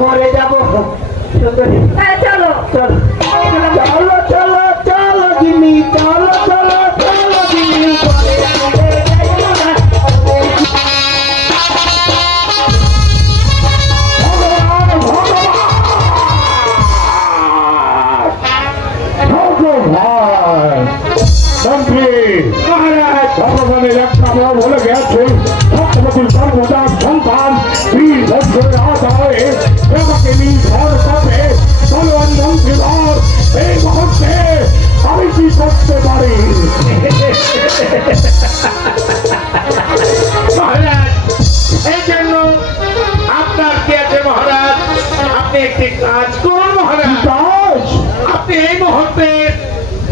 মরে যাবো সুন্দরী। হ্যাঁ চলো চলো চলো চলো চলো জিমি, চলো চলো চলো জিমি, চলে চলে যাইও না। মন্ত্রী মহারাজ, ভগবানের একটা নাম বলে গেছে, সত্যবতীর সর্বদার সন্তান 20 বছরের আদায়ে আমাকে নির্ভর করবে। চলুন মন্ত্রীধর, এই মুহূর্তে আমি কি করতে পারি? মহারাজ, এই জন্য আপনার কি আছে মহারাজ? আপনি একটি কাজ করুন মহারাজ। কাজ আপনি এই মুহূর্তে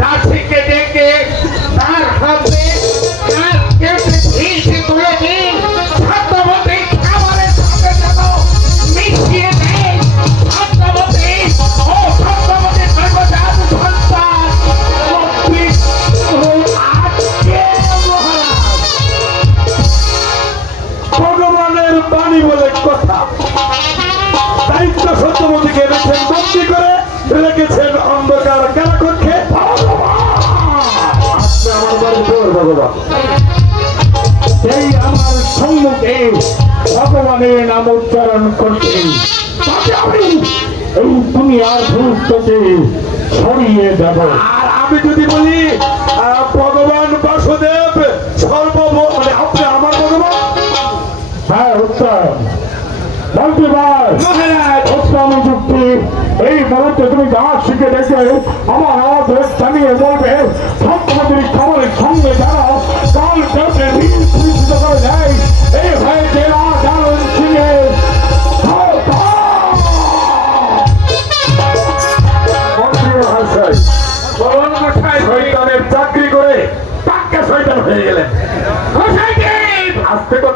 দাসীকে ডেকে তার হাতে তার কেটে ভিড় তুলে দিন। সত্যবতী খাবারের সাথে যেন মিশিয়ে দেন। সত্যবতী ও সত্যবতীর সর্বজাত সন্তান মন্ত্রী আজকে মহারাজ। ভগবানের বাণী বলে কথা। দায়িত্ব সত্যবতীকে রেখেছেন বন্দি করে, রেখেছেন অন্ধকার কারাকক্ষে। আপনি আমার বাড়ি জোর ভগবান, সেই আমার সম্মুখে ভগবানের নাম উচ্চারণ করতেন, তাকে আমি এই দুনিয়ার ভূত থেকে সরিয়ে দেব। আর আমি যদি বলি ভগবান বাসুদেব মানে আপনি আমার ভগবান। হ্যাঁ, উত্তম মন্ত্রীবার উত্তম যুক্তি। এই মুহূর্তে তুমি গাছ শিখে দেখে আমার আওয়াজ জানিয়ে বলবে, সত্যবতীর খাবারের সঙ্গে যারা কাল কেটে পরিচিত করে দেয়, এই ভয়ে জেলা জানন সিংহে মন্ত্রী মহাশয় বলুন মশাই, শয়তানের চাকরি করে পাক্কা শয়তান হয়ে গেলেন। আস্তে কথা